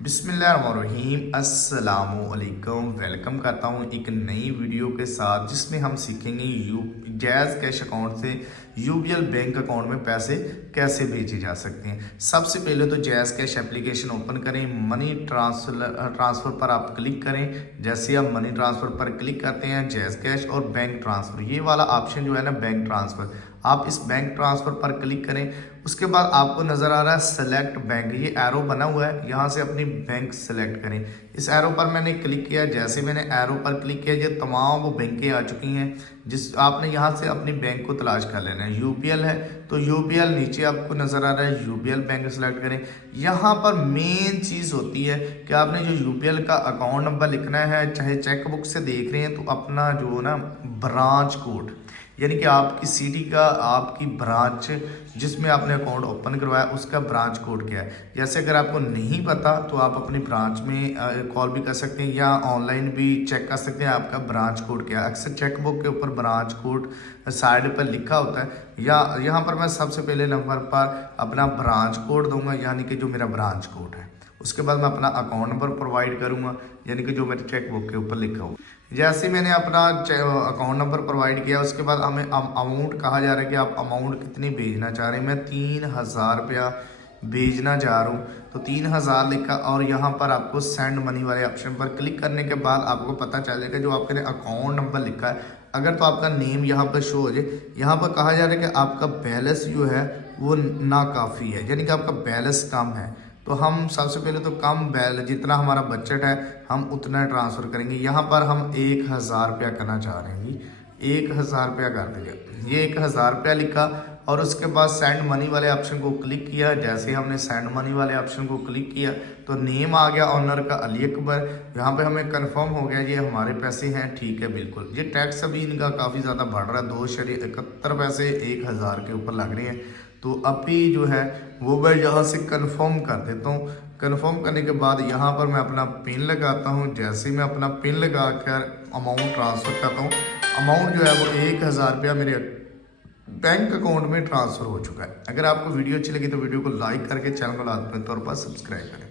बिस्मिल्लाहिर्रहमानिर्रहीम अस्सलामुअलैकुम। वेलकम करता हूँ एक नई वीडियो के साथ जिसमें हम सीखेंगे जैज़ कैश अकाउंट से यूबीएल बैंक अकाउंट में पैसे कैसे भेजे जा सकते हैं। सबसे पहले तो जैज़ कैश एप्लीकेशन ओपन करें, मनी ट्रांसफ़र पर आप क्लिक करें। जैसे आप मनी ट्रांसफ़र पर क्लिक करते हैं, जैज़ कैश और बैंक ट्रांसफ़र, ये वाला ऑप्शन जो है ना बैंक ट्रांसफ़र, आप इस बैंक ट्रांसफ़र पर क्लिक करें। उसके बाद आपको नज़र आ रहा है सेलेक्ट बैंक, ये एरो बना हुआ है, यहाँ से अपनी बैंक सेलेक्ट करें। इस एरो पर मैंने क्लिक किया। जैसे मैंने एरो पर क्लिक किया, ये तमाम वो बैंकें आ चुकी हैं जिस आपने यहाँ से अपनी बैंक को तलाश कर लेना है। यूबीएल है तो यूबीएल नीचे आपको नज़र आ रहा है, यूबीएल बैंक सेलेक्ट करें। यहाँ पर मेन चीज़ होती है कि आपने जो यूबीएल का अकाउंट नंबर लिखना है, चाहे चेकबुक से देख रहे हैं तो अपना जो ना ब्रांच कोड, यानी कि आपकी सिटी का, आपकी ब्रांच जिसमें आपने अकाउंट ओपन करवाया उसका ब्रांच कोड क्या है। जैसे अगर आपको नहीं पता तो आप अपनी ब्रांच में कॉल भी कर सकते हैं या ऑनलाइन भी चेक कर सकते हैं आपका ब्रांच कोड क्या है। अक्सर चेकबुक के ऊपर ब्रांच कोड साइड पर लिखा होता है, या यहाँ पर मैं सबसे पहले नंबर पर अपना ब्रांच कोड दूंगा, यानी कि जो मेरा ब्रांच कोड है। उसके बाद मैं अपना अकाउंट नंबर प्रोवाइड करूंगा, यानी कि जो मेरे चेकबुक के ऊपर लिखा हो। जैसे मैंने अपना अकाउंट नंबर प्रोवाइड किया, उसके बाद हमें अमाउंट कहा जा रहा है कि आप अमाउंट कितनी भेजना चाह रहे हैं। मैं 3000 रुपया भेजना चाह रहा हूँ, तो 3000 लिखा और यहाँ पर आपको सेंड मनी वाले ऑप्शन पर क्लिक करने के बाद आपको पता चल जाएगा जो आपने अकाउंट नंबर लिखा है, अगर तो आपका नेम यहाँ पर शो हो जाए। यहाँ पर कहा जा रहा है कि आपका बैलेंस जो है वो नाकाफ़ी है, यानी कि आपका बैलेंस कम है। तो हम सबसे पहले तो कम बैलेंस, जितना हमारा बजट है हम उतना ट्रांसफ़र करेंगे। यहाँ पर हम 1000 रुपया करना चाह रहे हैं जी, 1000 रुपया कर देंगे। ये 1000 रुपया लिखा और उसके बाद सेंड मनी वाले ऑप्शन को क्लिक किया। जैसे हमने सेंड मनी वाले ऑप्शन को क्लिक किया तो नेम आ गया ऑनर का अली अकबर। यहाँ पे हमें कंफर्म हो गया ये हमारे पैसे हैं, ठीक है बिल्कुल। ये टैक्स अभी इनका काफ़ी ज़्यादा बढ़ रहा है, 2.71 पैसे 1000 के ऊपर लग रहे हैं। तो अभी जो है वो मैं यहाँ से कंफर्म कर देता हूँ। कंफर्म करने के बाद यहाँ पर मैं अपना पिन लगाता हूँ। जैसे मैं अपना पिन लगा कर अमाउंट ट्रांसफ़र करता हूँ, अमाउंट जो है वो 1000 रुपया मेरे बैंक अकाउंट में ट्रांसफ़र हो चुका है। अगर आपको वीडियो अच्छी लगी तो वीडियो को लाइक करके चैनल को लाजमी तौर पर सब्सक्राइब करें।